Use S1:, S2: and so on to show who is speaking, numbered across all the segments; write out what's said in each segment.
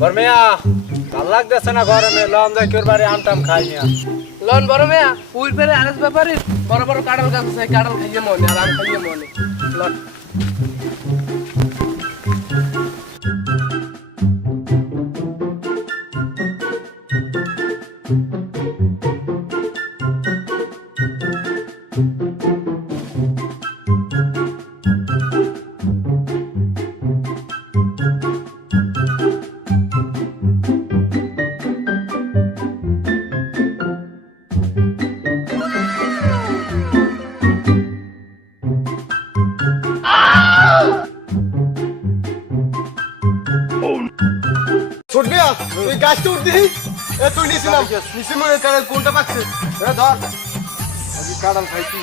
S1: বর্মিয়া, ভালো লাগতেছে না গরমে? লম দেখ তোর বাড়ি আম টাম খাই নিয়া।
S2: লন বড় মেয়া উইর পেরে আরেস ব্যাপারে বড় বড় কাঁঠাল গাছ আছে কাঁঠাল খাইয়ে মনে আর আম খাইয়ে মনে লন।
S3: গাছটা উঠবি এ তুই নিছিলাম। নিছি মনে কারণ কোনটা পাচ্ছে? এ ধর।
S1: আজকে কাঁঠাল খাইছি।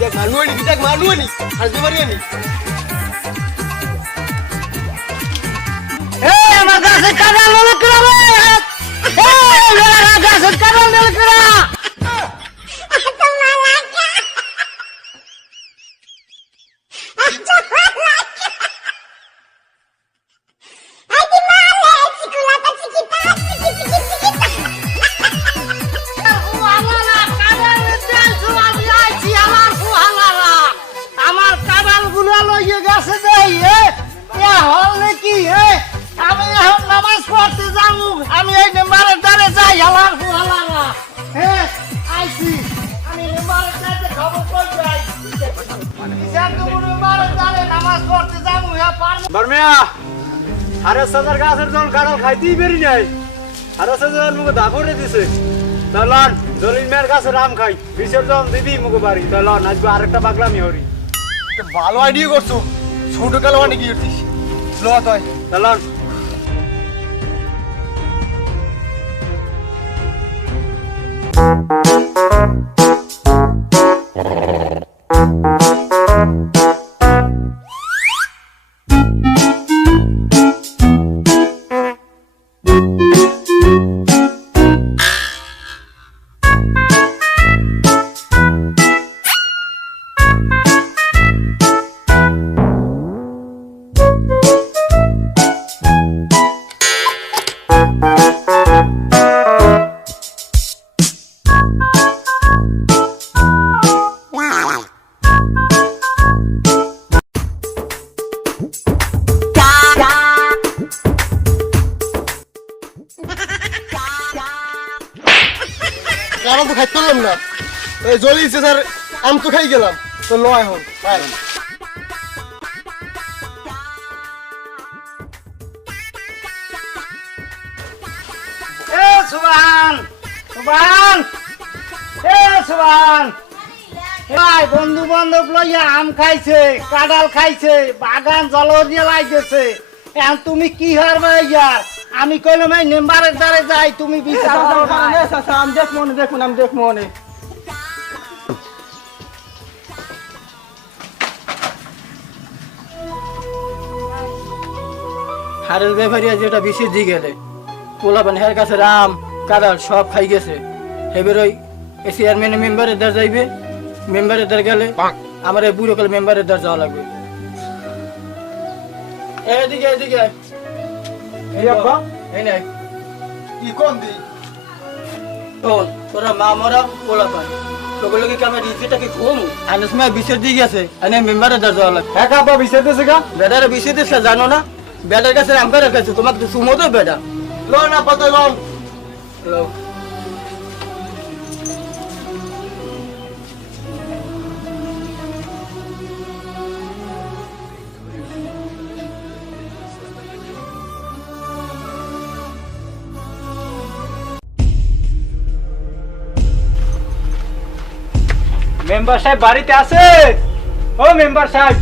S3: দেখ মানু আনি দেখ মানু আনি হাসতে পারি
S4: আমার গাছে কাঁঠাল হলো কিনা রে! বেলা গাছে কাঁঠাল হলো কিনা! আমি এই মেম্বারের দ্বারে যাই হালার হালারা হে আইছি। আমি মেম্বারের দ্বারে খবর কই যাই ইসান তুমি মেম্বারের দ্বারে নামাজ পড়তে যাব হে পার
S1: বর্মিয়া আরে সাজার গাছের
S3: তো খাই গেলাম। তো লো এখন আয়।
S4: সুবান সুবান এ সুবান। ভাই বন্ধু বান্ধব লইয়া আম খাইছে কাঁঠাল খাইছে বাগান জল দিয়ে লাইতেছে এখন তুমি কি হারবে ইয়ার? আমি কইলাম এই মেম্বারের দ্বারে যাই তুমি বিচার।
S3: আমি দেখ মনে দেখুন আমি দেখ
S5: হারের ব্যাপারী যেটা বিশেষ দিয়ে গেলে পোলাপান হের কাছে রাম কাদাল সব খাই গেছে। এবার ওই চেয়ারম্যানের মেম্বারের দ্বার যাইবে। মেম্বারের দ্বার গেলে আমার এই বুড়ো কাল মেম্বারের দ্বার যাওয়া লাগবে। এদিকে এদিকে। এই নাই
S3: কি কোন দি
S5: শোন তোরা মা মরা পোলাপান। তোগুলো কি ঘুম দিয়ে গেছে মেম্বারের দ্বার যাওয়া লাগবে।
S1: গা?
S5: জানো না? বেটার কাছে আমকারের কাছে, তোমাকে তো সুমো বেটা।
S3: লোন আপাতত লোন
S1: মেম্বার সাহেব বাড়িতে আছে? ও মেম্বার সাহেব।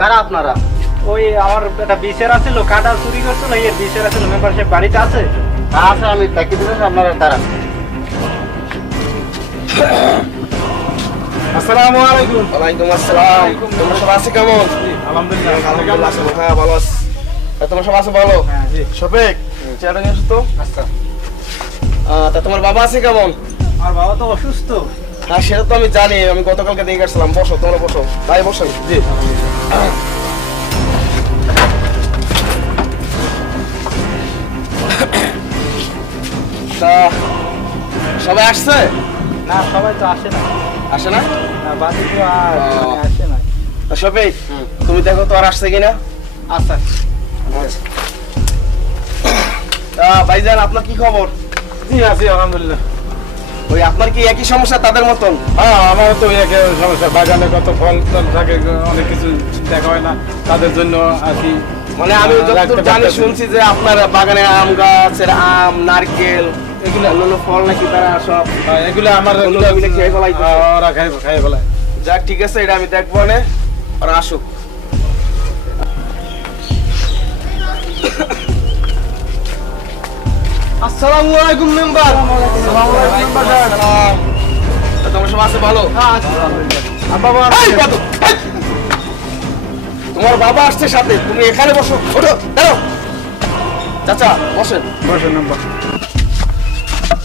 S5: কারা আপনারা?
S1: ওই আমার একটা বিশের আছিল কাঁঠাল চুরি করছিল এই বিশের আছিল মেম্বার সাহেব বাড়িতে আছে?
S5: আছে আমি দেখি দিলেন আপনারা তারা
S1: আসসালামু আলাইকুম।
S3: ওয়ালাইকুম আসসালাম। তোমরা সব আছে কেমন?
S1: আলহামদুলিল্লাহ।
S3: আলহামদুলিল্লাহ আছি, হ্যাঁ ভালো আছি। তোমরা সব আছে ভালো?
S1: হ্যাঁ জি।
S3: শফিক চেয়ারটা নিয়ে তো।
S1: আচ্ছা।
S3: তা তোমার বাবা আছে কেমন?
S1: আমার বাবা তো অসুস্থ।
S3: হ্যাঁ সেটা তো আমি জানি আমি গতকালকে দেখে গেছিলাম বসো তোমরা বসো। ভাই বসো জি। তা সবাই আসছে?
S1: না সবাই তো আসে না।
S3: আসে না?
S1: বাকি তো আর আসে না
S3: তা তুমি দেখো তো আর আসছে কিনা?
S1: আচ্ছা।
S3: তা ভাইজান আপনার কি খবর?
S1: জি আছি আলহামদুলিল্লাহ।
S3: ওই আপনার কি একই সমস্যা তাদের মতন?
S6: হ্যাঁ আমার তো একে সমস্যা। বাগানে কত ফল টল থাকে অনেক কিছু দেখা হয় না। তাদের জন্য কি
S3: মানে আমি যতদূর জানি শুনছি যে আপনার বাগানে আম গাছের আম নারকেল এগুলো ফল নাকি তারা সব
S6: হ্যাঁ, এগুলো আমার
S3: খেয়ে ফেলাইতেছে।
S6: হ্যাঁ, ওরা খাই খাই ফেলায়।
S3: যাক ঠিক আছে এটা আমি দেখব না ওরা আসুক। আসসালামু আলাইকুম মেম্বার। তোমার সব আছে ভালো? এই! তোমার বাবা আসছে সাথে তুমি এখানে বসো। ওঠো দাঁড়াও। চাচা বসেন।
S6: বসেন নাম্বার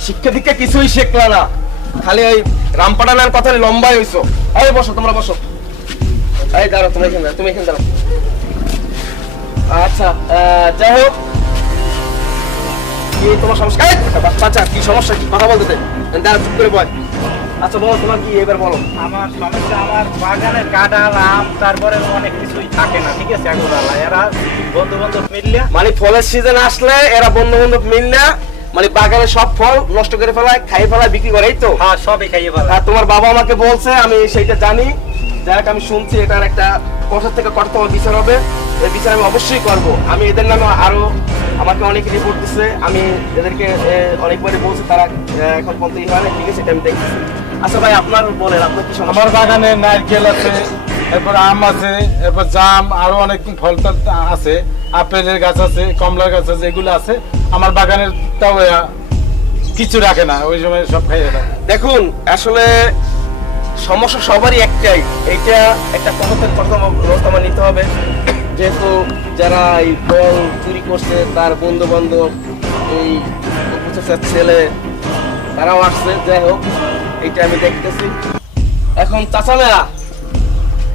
S3: শিক্ষা দীক্ষা কিছুই শেখলা না। খালি ওই রামপাটানার কথা লম্বাই হইছো। এই বসো তোমরা বসো। এই দাঁড়াও তুমি এখানে তুমি এখানে দাঁড়াও। আচ্ছা যাই হোক। কি তোমার সমস্যা? বাচ্চা কি সমস্যা? কি কথা বলতে দে দাঁড়া চুপ করে বল আচ্ছা বলো তোমার কি এবার বলো।
S1: আমার সমস্যা আমার বাগানের কাঁঠাল আম তারপরে অনেক কিছুই থাকে না ঠিক আছে এগুলা এরা বন্ধু বান্ধব মিললে।
S3: মানে ফলের সিজন আসলে এরা বন্ধু বান্ধব মিল না মানে বাগানে সব ফল নষ্ট করে ফেলায় খাই ফেলায় বিক্রি করে এই তো?
S1: হ্যাঁ সবই খাইয়ে ফেলা
S3: আর তোমার বাবা আমাকে বলছে আমি সেইটা জানি। যাক আমি শুনছি এটার একটা কঠোর থেকে কঠোরতম বিচার হবে। এই বিচার আমি অবশ্যই করব। আমি এদের নামে আরও আমাকে অনেক রিপোর্ট দিচ্ছে আমি এদেরকে অনেকবারই বলছি তারা এখন পর্যন্ত হয় না ঠিক আছে এটা আমি দেখছি আচ্ছা ভাই আপনার বলেন আপনার কি
S6: আমার বাগানে নারকেল আছে এরপর আম আছে এরপর জাম আরও অনেক ফল আছে আপেলের গাছ আছে কমলার গাছ আছে এগুলো আছে। আমার বাগানের তাও কিছু রাখে না ওই সময় সব খাইয়ে ফেলে
S3: দেখুন আসলে সমস্যা সবারই একটাই। এটা একটা কঠোর প্রথম ব্যবস্থা নিতে হবে। যেহেতু যারা এই ফল চুরি করছে তার বন্ধু বান্ধব এই ছেলে তারাও আসছে যাই হোক। এইটা আমি দেখতেছি। এখন চাচা মেয়া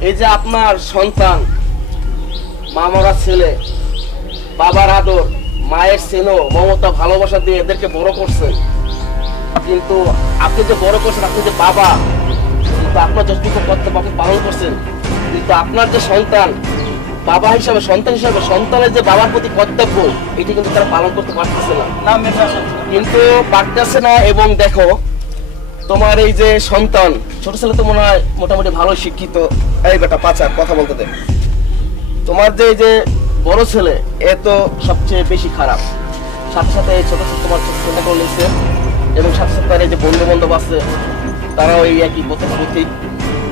S3: এই যে আপনার সন্তান মামারা ছেলে বাবার আদর মায়ের স্নেহ মমতা ভালোবাসা দিয়ে এদেরকে বড় করছেন। কিন্তু আপনি যে বড় করছেন আপনি যে বাবা কিন্তু আপনার যতটুকু কর্তব্য আপনি পালন করছেন কিন্তু আপনার যে সন্তান বাবা হিসাবে সন্তান হিসাবে সন্তানের যে বাবার প্রতি কর্তব্য এটি কিন্তু তারা পালন করতে পারতেছে না। কিন্তু পারতেছে না এবং দেখো তোমার এই যে সন্তান, ছোট ছেলে তো মনে হয় মোটামুটি ভালো শিক্ষিত। এই বেটা পাচার কথা বলতে দে। তোমার যে এই যে বড় ছেলে, এ তো সবচেয়ে বেশি খারাপ। সাথে সাথে এই ছোট ছোট তোমার ছোট ছেলেটাকেও নিচ্ছে এবং সাথে সাথে তার এই যে বন্ধু বান্ধব আছে, তারাও এই একই পথে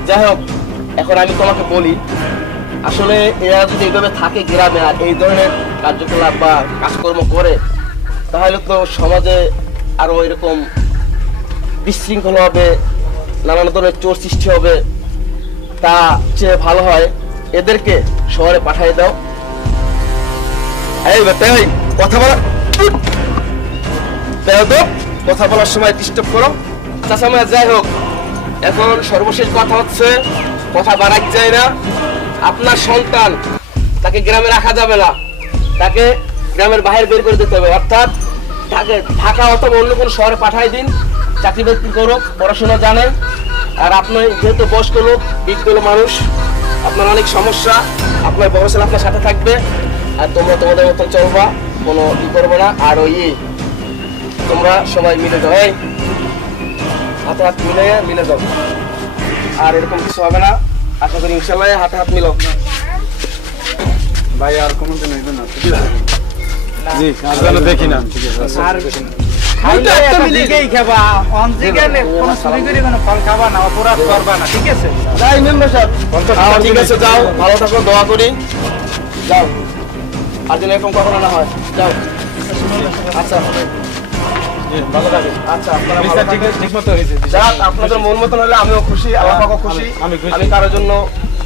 S3: যাই হোক, এখন আমি তোমাকে বলি, আসলে এরা যদি এইভাবে থাকে গ্রামে আর এই ধরনের কার্যকলাপ বা কাজকর্ম করে, তাহলে তো সমাজে আরও এরকম বিশৃঙ্খল হবে নানান ধরনের চোর সৃষ্টি হবে তা চেয়ে ভালো হয়। এদেরকে শহরে পাঠিয়ে দাও। এই কথা বলা বেয়াদব, কথা বলার সময় ডিস্টার্ব করো। চাচা মায়া যাই হোক এখন সর্বশেষ কথা হচ্ছে কথা বাড়াক যায় না। আপনার সন্তান তাকে গ্রামে রাখা যাবে না। তাকে গ্রামের বাইরে বের করে দিতে হবে। অর্থাৎ তাকে ঢাকা অথবা অন্য কোনো শহরে পাঠাই দিন। চাকরি বাকরি করুক পড়াশোনা জানে আর আপনি যেহেতু বয়স্ক লোক বিজ্ঞ মানুষ আপনার অনেক সমস্যা আপনার বড় ছেলে আপনার সাথে থাকবে আর তোমরা তোমাদের মতন চলবা কোনো ই করব না আর ওই তোমরা সবাই মিলে যাও এই হাতে হাত মিলে মিলে যাও। আর এরকম কিছু হবে না আশা করি ইনশাল্লাহ হাতে হাত মিলো
S6: ভাই আর কোনো দিন না। জি আর যেন দেখি না ঠিক আছে।
S1: আর খাইলে একটা দিকেই খাবা। অনজিগানে কোনো চুরি করে কোনো ফল খাবা না অপরাধ করবা না ঠিক আছে?
S3: যাই মেম্বার সাহেব। আচ্ছা, ঠিক আছে যাও। ভালো থাকো দোয়া করি। যাও। আর যেন এরকম কখনো না হয়। যাও। আচ্ছা। আপনাদের মন মতন হলে আমিও খুশি আল্লাহ পাকও খুশি।
S6: আমি-
S3: কারোর জন্য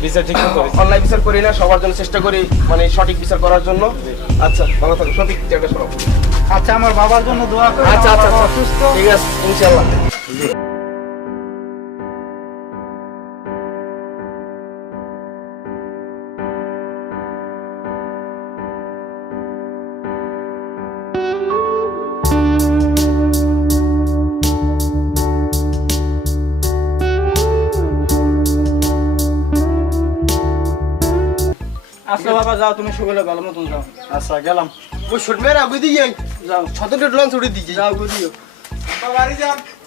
S6: বিচার ঠিক
S3: অনলাইন বিচার করি না সবার জন্য চেষ্টা করি মানে সঠিক বিচার করার জন্য। আচ্ছা ভালো থাকো। সঠিক জায়গাটা সরো
S1: আচ্ছা আমার বাবার জন্য দোয়া করো
S3: আচ্ছা আচ্ছা, আচ্ছা
S1: অসুস্থ।
S3: ঠিক আছে ইনশাআল্লাহ।
S5: আচ্ছা বাবা যাও তুমি সকলে ভালো মতন যাও।
S7: আচ্ছা গেলাম।
S8: ওই ছোট মেয়েরা বুঝি যাই
S5: যাও
S8: ছতটা লঞ্চ উড়ে দিয়েছি
S5: যাও বুঝিও
S7: বাড়ি যান আসসালামু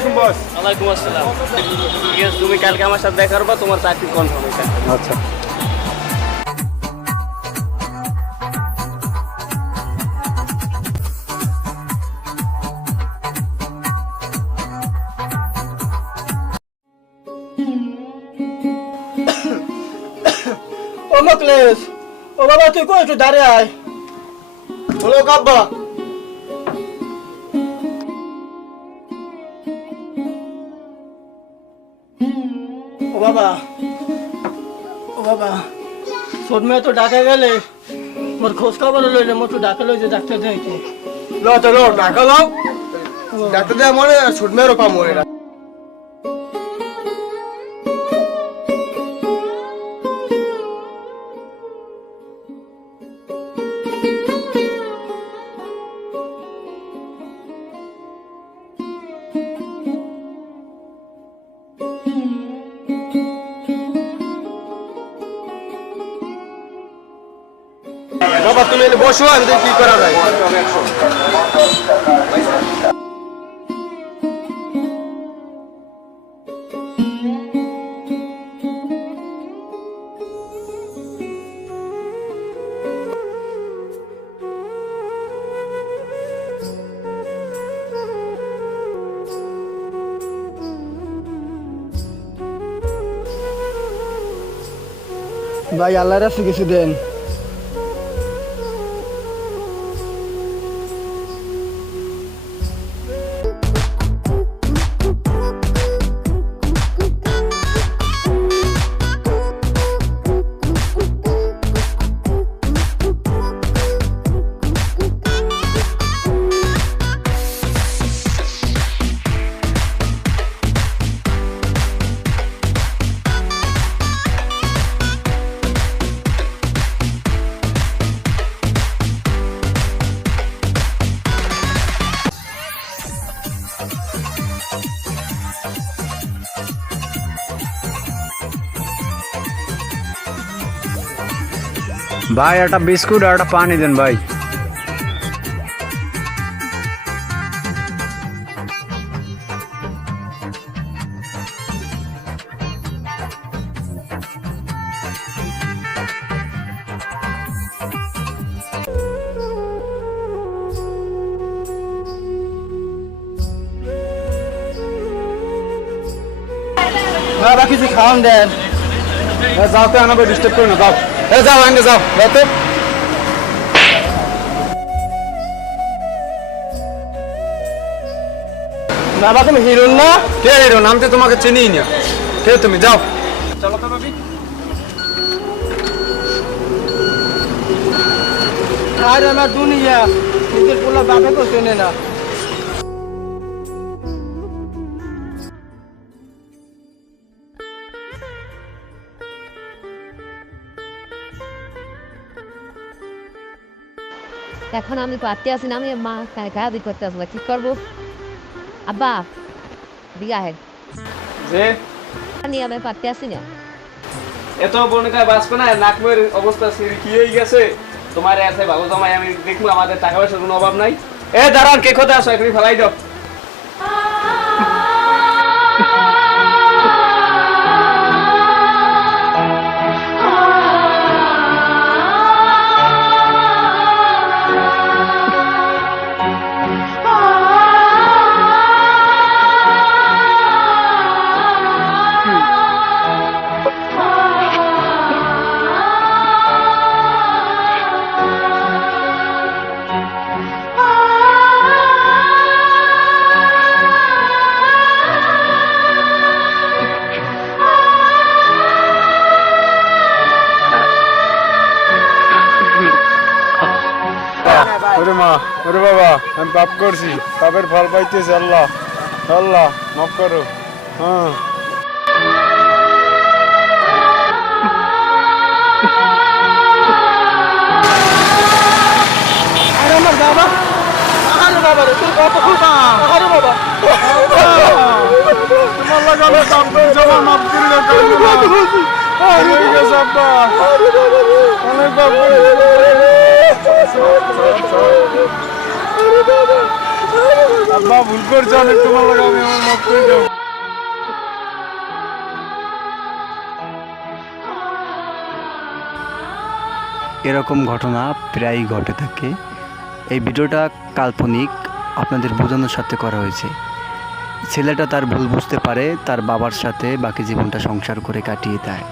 S7: আলাইকুম বস
S8: ওয়ালাইকুম আসসালাম। ঠিক আছে তুমি কালকে আমার সাথে দেখা করবা তোমার চাকরি কনফার্ম এটা
S7: আচ্ছা।
S5: ও মকলেশ ও বাবা তুই কই একটু দাঁড়িয়ে আয়।
S8: বলো কাব্বা।
S5: বাবা। ও বাবা ছোট মেয়ে তো ডাকা গেলে মোর খোঁজ খবর লইলে মোর তো ডাকা লই যে ডাক্তার দেখে
S8: ল, চলো টাকা লও ডাক্তার দেয় মরে ছোট মেয়েরও পাম মনে বাবা তুমি বসো আমি দেখি কি করা যায়।
S5: ভাই আল্লাহর রাস্তে কিছু দেন।
S7: ভাই, একটা বিস্কুট আর একটা পানি দেন ভাই।
S5: কিছু খাওয়ান দেন।
S7: যাও তো আমাকে ডিস্টার্ব করো না, যাও। যাও আগে যাও তো
S5: বাবা তুমি হিরোন না?
S7: কে এরো নাম তো তোমাকে চিনি না। কে তুমি? যাও। চলো তো ভাবি।
S5: আর আমার দুনিয়া নিজের পোলা তো চেনে না।
S9: এখন আমি পারতে আসি না আমি মা কাজ করতে আসব কি করব? আব্বা দিয়া হে।
S8: যে
S9: নিয়ে আমি পারতে আসি না।
S8: এত বর্ণিকায় বাঁচবে না নাকমের অবস্থা কি হয়ে গেছে? তোমার আছে ভালো জমাই আমি দেখব আমাদের টাকা পয়সার কোনো অভাব নাই। এ দাঁড়ান কে কোথায় আসো এখানে ফেলাই দাও।
S6: আমি পাপ করছি পাপের ফল পাইতেছি আল্লাহ আল্লাহ মাফ করো হ্যাঁ।
S5: আরে বাবা আরে বাবা রে তোর কত কথা আরে বাবা।
S6: তোমার লাগালে পাপ করেছি আমার মাফ করে দাও কাইন্না অনেক পাপ আব্বা, ভুল করছি অনেক তোমার লাগে, আমি আমার মাফ করে
S10: এরকম ঘটনা প্রায়ই ঘটে থাকে। এই ভিডিওটা কাল্পনিক, আপনাদের বোঝানোর সাথে করা হয়েছে। ছেলেটা তার ভুল বুঝতে পারে, তার বাবার সাথে বাকি জীবনটা সংসার করে কাটিয়ে দেয়।